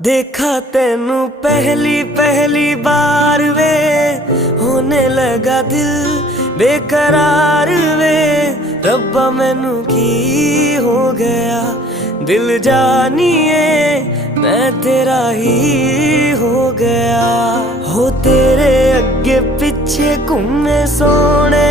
देखा तेनू पहली पहली बार वे, होने लगा दिल बेकरार वे। रब्बा मैनू की हो गया, दिल जानिए मैं तेरा ही हो गया। हो तेरे अगे पिछे घूमे सोने।